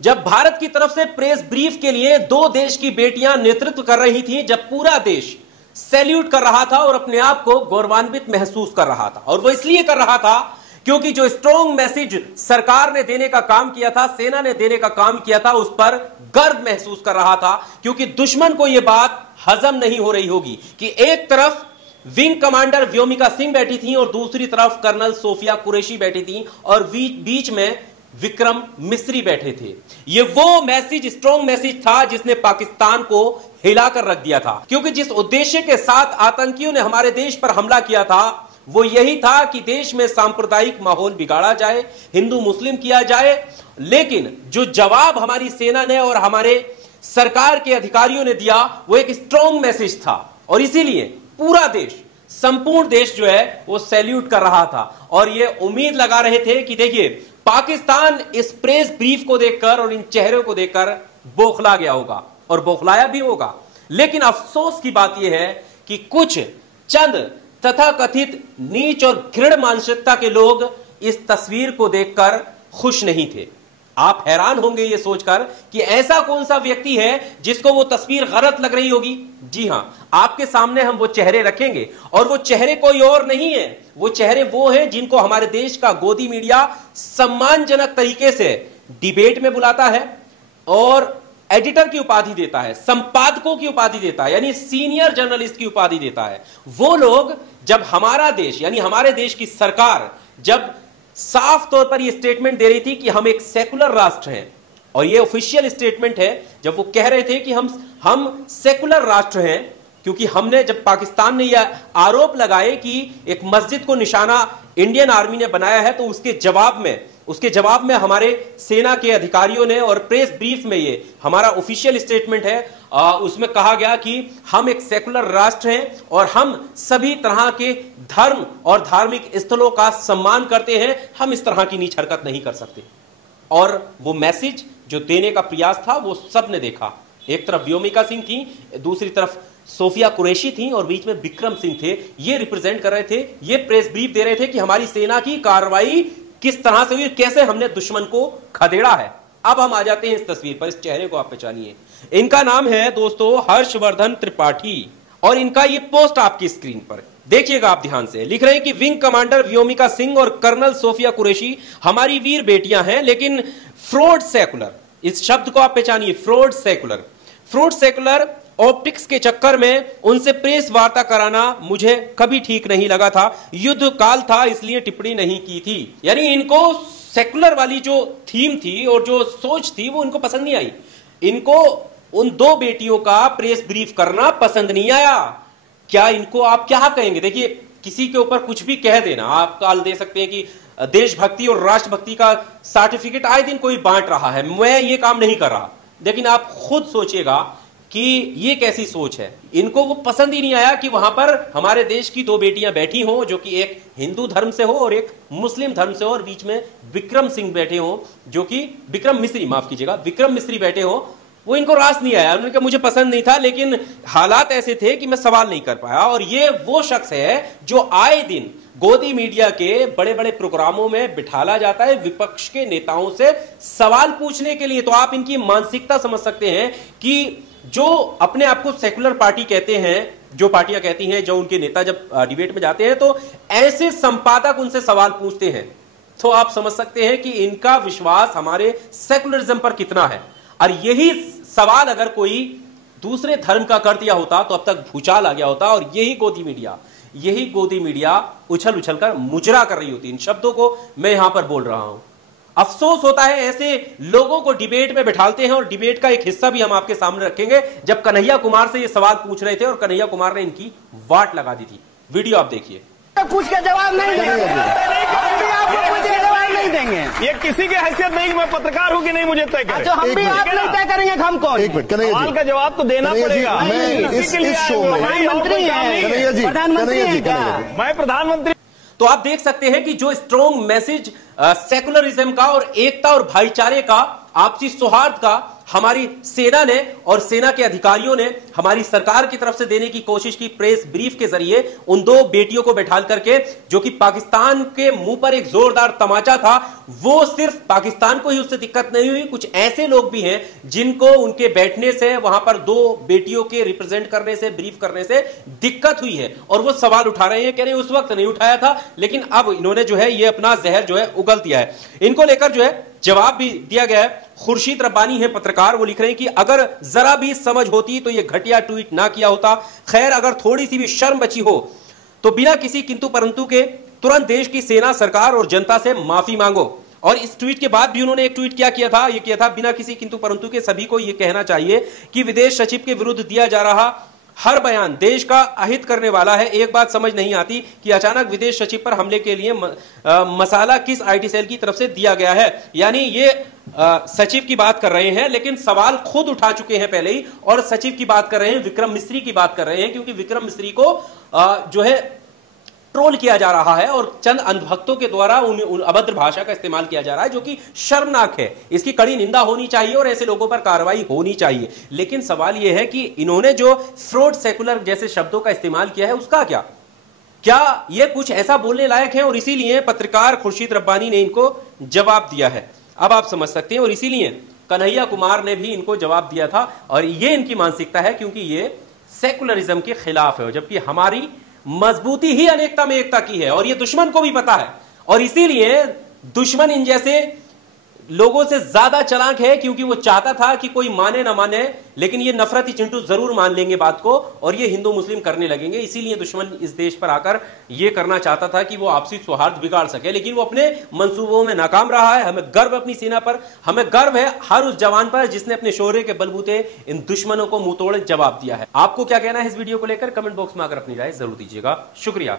जब भारत की तरफ से प्रेस ब्रीफ के लिए दो देश की बेटियां नेतृत्व कर रही थीं, जब पूरा देश सैल्यूट कर रहा था और अपने आप को गौरवान्वित महसूस कर रहा था, और वो इसलिए कर रहा था क्योंकि जो स्ट्रॉन्ग मैसेज सरकार ने देने का काम किया था, सेना ने देने का काम किया था, उस पर गर्व महसूस कर रहा था। क्योंकि दुश्मन को यह बात हजम नहीं हो रही होगी कि एक तरफ विंग कमांडर व्योमिका सिंह बैठी थी और दूसरी तरफ कर्नल सोफिया कुरैशी बैठी थी और बीच में विक्रम मिस्री बैठे थे। यह वो मैसेज, स्ट्रॉन्ग मैसेज था जिसने पाकिस्तान को हिलाकर रख दिया था। क्योंकि जिस उद्देश्य के साथ आतंकियों ने हमारे देश पर हमला किया था वो यही था कि देश में सांप्रदायिक माहौल बिगाड़ा जाए, हिंदू मुस्लिम किया जाए। लेकिन जो जवाब हमारी सेना ने और हमारे सरकार के अधिकारियों ने दिया वो एक स्ट्रॉन्ग मैसेज था, और इसीलिए पूरा देश, संपूर्ण देश जो है वो सैल्यूट कर रहा था और ये उम्मीद लगा रहे थे कि देखिए पाकिस्तान इस प्रेस ब्रीफ को देखकर और इन चेहरों को देखकर बौखला गया होगा, और बौखलाया भी होगा। लेकिन अफसोस की बात यह है कि कुछ चंद तथाकथित नीच और घृण मानसिकता के लोग इस तस्वीर को देखकर खुश नहीं थे। आप हैरान होंगे ये सोचकर कि ऐसा कौन सा व्यक्ति है जिसको वो तस्वीर गलत लग रही होगी। जी हां, आपके सामने हम वो चेहरे रखेंगे, और वो चेहरे कोई और नहीं है, वो चेहरे वो हैं जिनको हमारे देश का गोदी मीडिया सम्मानजनक तरीके से डिबेट में बुलाता है और एडिटर की उपाधि देता है, संपादकों की उपाधि देता है, यानी सीनियर जर्नलिस्ट की उपाधि देता है। वो लोग जब हमारा देश यानी हमारे देश की सरकार जब साफ तौर पर यह स्टेटमेंट दे रही थी कि हम एक सेकुलर राष्ट्र हैं, और यह ऑफिशियल स्टेटमेंट है, जब वो कह रहे थे कि हम सेकुलर राष्ट्र हैं, क्योंकि हमने जब पाकिस्तान ने यह आरोप लगाए कि एक मस्जिद को निशाना इंडियन आर्मी ने बनाया है, तो उसके जवाब में हमारे सेना के अधिकारियों ने, और प्रेस ब्रीफ में ये हमारा ऑफिशियल स्टेटमेंट है, उसमें कहा गया कि हम एक सेकुलर राष्ट्र हैं और हम सभी तरह के धर्म और धार्मिक स्थलों का सम्मान करते हैं, हम इस तरह की नीच हरकत नहीं कर सकते। और वो मैसेज जो देने का प्रयास था वो सबने देखा। एक तरफ व्योमिका सिंह थी, दूसरी तरफ सोफिया कुरैशी थी, और बीच में विक्रम सिंह थे। ये रिप्रेजेंट कर रहे थे, ये प्रेस ब्रीफ दे रहे थे कि हमारी सेना की कार्रवाई किस तरह से हुई, कैसे हमने दुश्मन को खदेड़ा है। अब हम आ जाते हैं इस तस्वीर पर, इस चेहरे को आप पहचानिए। इनका नाम है दोस्तों हर्षवर्धन त्रिपाठी, और इनका ये पोस्ट आपकी स्क्रीन पर देखिएगा आप ध्यान से। लिख रहे हैं कि विंग कमांडर व्योमिका सिंह और कर्नल सोफिया कुरैशी हमारी वीर बेटियां हैं, लेकिन फ्रॉड सेकुलर, इस शब्द को आप पहचानिए, फ्रॉड सेकुलर ऑप्टिक्स के चक्कर में उनसे प्रेस वार्ता कराना मुझे कभी ठीक नहीं लगा था। युद्ध काल था इसलिए टिप्पणी नहीं की थी। यानी इनको सेकुलर वाली जो थीम थी और जो सोच थी वो इनको पसंद नहीं आई। इनको उन दो बेटियों का प्रेस ब्रीफ करना पसंद नहीं आया। क्या इनको आप क्या कहेंगे? देखिए, किसी के ऊपर कुछ भी कह देना, आप काल दे सकते हैं कि देशभक्ति और राष्ट्रभक्ति का सर्टिफिकेट आए दिन कोई बांट रहा है, मैं ये काम नहीं कर रहा। लेकिन आप खुद सोचिएगा कि ये कैसी सोच है। इनको वो पसंद ही नहीं आया कि वहां पर हमारे देश की दो बेटियां बैठी हों, जो कि एक हिंदू धर्म से हो और एक मुस्लिम धर्म से हो, और बीच में विक्रम सिंह बैठे हों, जो कि विक्रम मिस्री बैठे हों। वो इनको रास नहीं आया। उन्होंने कहा मुझे पसंद नहीं था, लेकिन हालात ऐसे थे कि मैं सवाल नहीं कर पाया। और ये वो शख्स है जो आए दिन गोदी मीडिया के बड़े बड़े प्रोग्रामों में बिठाला जाता है विपक्ष के नेताओं से सवाल पूछने के लिए। तो आप इनकी मानसिकता समझ सकते हैं कि जो अपने आप को सेकुलर पार्टी कहते हैं, जो पार्टियां कहती हैं, जो उनके नेता जब डिबेट में जाते हैं तो ऐसे संपादक उनसे सवाल पूछते हैं, तो आप समझ सकते हैं कि इनका विश्वास हमारे सेकुलरिज्म पर कितना है। और यही सवाल अगर कोई दूसरे धर्म का कर दिया होता तो अब तक भूचाल आ गया होता, और यही गोदी मीडिया उछल उछल कर मुजरा कर रही होती। इन शब्दों को मैं यहां पर बोल रहा हूं। अफसोस होता है ऐसे लोगों को डिबेट में बैठालते हैं, और डिबेट का एक हिस्सा भी हम आपके सामने रखेंगे। जब कन्हैया कुमार से ये सवाल पूछ रहे थे और कन्हैया कुमार ने इनकी वाट लगा दी थी। वीडियो आप देखिए। पूछ के जवाब नहीं देंगे। ये किसी की हैसियत नहीं, मैं पत्रकार हूँ कि नहीं मुझे तय करें। अच्छा, हम भी आप नहीं तय करेंगे, हम कौन? एक मिनट, कन्हैया सवाल का जवाब तो देना पड़ेगा। इस शो में प्रधानमंत्री हैं क्या? मैं प्रधानमंत्री। तो आप देख सकते हैं कि जो स्ट्रॉन्ग मैसेज सेकुलरिज्म का और एकता और भाईचारे का, आपसी सौहार्द का हमारी सेना ने और सेना के अधिकारियों ने हमारी सरकार की तरफ से देने की कोशिश की प्रेस ब्रीफ के जरिए उन दो बेटियों को बैठा करके, जो कि पाकिस्तान के मुंह पर एक जोरदार तमाचा था। वो सिर्फ पाकिस्तान को ही उससे दिक्कत नहीं हुई, कुछ ऐसे लोग भी हैं जिनको उनके बैठने से, वहां पर दो बेटियों के रिप्रेजेंट करने से, ब्रीफ करने से दिक्कत हुई है और वो सवाल उठा रहे हैं। कह रहे हैं उस वक्त नहीं उठाया था, लेकिन अब इन्होंने जो है ये अपना जहर जो है उगल दिया है। इनको लेकर जो है जवाब भी दिया गया है। खुर्शीद रब्बानी है पत्रकार, वो लिख रहे हैं कि अगर जरा भी समझ होती तो ये घटिया ट्वीट ना किया होता। खैर, अगर थोड़ी सी भी शर्म बची हो तो बिना किसी किंतु परंतु के तुरंत देश की सेना, सरकार और जनता से माफी मांगो। और इस ट्वीट के बाद भी उन्होंने एक ट्वीट क्या किया था, ये किया था, बिना किसी किंतु परंतु के सभी को यह कहना चाहिए कि विदेश सचिव के विरुद्ध दिया जा रहा हर बयान देश का अहित करने वाला है। एक बात समझ नहीं आती कि अचानक विदेश सचिव पर हमले के लिए मसाला किस आईटी सेल की तरफ से दिया गया है। यानी ये सचिव की बात कर रहे हैं, लेकिन सवाल खुद उठा चुके हैं पहले ही, और सचिव की बात कर रहे हैं, विक्रम मिस्री की बात कर रहे हैं, क्योंकि विक्रम मिस्री को जो है ट्रोल किया जा रहा है और चंद अंधभक्तों के द्वारा उन अभद्र भाषा का इस्तेमाल किया जा रहा है, जो कि शर्मनाक है। इसकी कड़ी निंदा होनी चाहिए और ऐसे लोगों पर कार्रवाई होनी चाहिए। लेकिन सवाल यह है कि इन्होंने जो फ्रॉड सेकुलर जैसे शब्दों का इस्तेमाल किया है, उसका क्या ये कुछ ऐसा बोलने लायक है? और इसीलिए पत्रकार खुर्शीद रब्बानी ने इनको जवाब दिया है। अब आप समझ सकते हैं, और इसीलिए कन्हैया कुमार ने भी इनको जवाब दिया था। और ये इनकी मानसिकता है, क्योंकि ये सेकुलरिज्म के खिलाफ है, जबकि हमारी मजबूती ही अनेकता में एकता की है, और यह दुश्मन को भी पता है। और इसीलिए दुश्मन इन जैसे लोगों से ज्यादा चालाक है, क्योंकि वो चाहता था कि कोई माने ना माने, लेकिन ये नफरती चिंटू जरूर मान लेंगे बात को और ये हिंदू मुस्लिम करने लगेंगे। इसीलिए दुश्मन इस देश पर आकर ये करना चाहता था कि वो आपसी सौहार्द बिगाड़ सके, लेकिन वो अपने मंसूबों में नाकाम रहा है। हमें गर्व अपनी सेना पर, हमें गर्व है हर उस जवान पर जिसने अपने शौर्य के बलबूते इन दुश्मनों को मुंह तोड़ जवाब दिया है। आपको क्या कहना है इस वीडियो को लेकर? कमेंट बॉक्स में आकर अपनी राय जरूर दीजिएगा। शुक्रिया।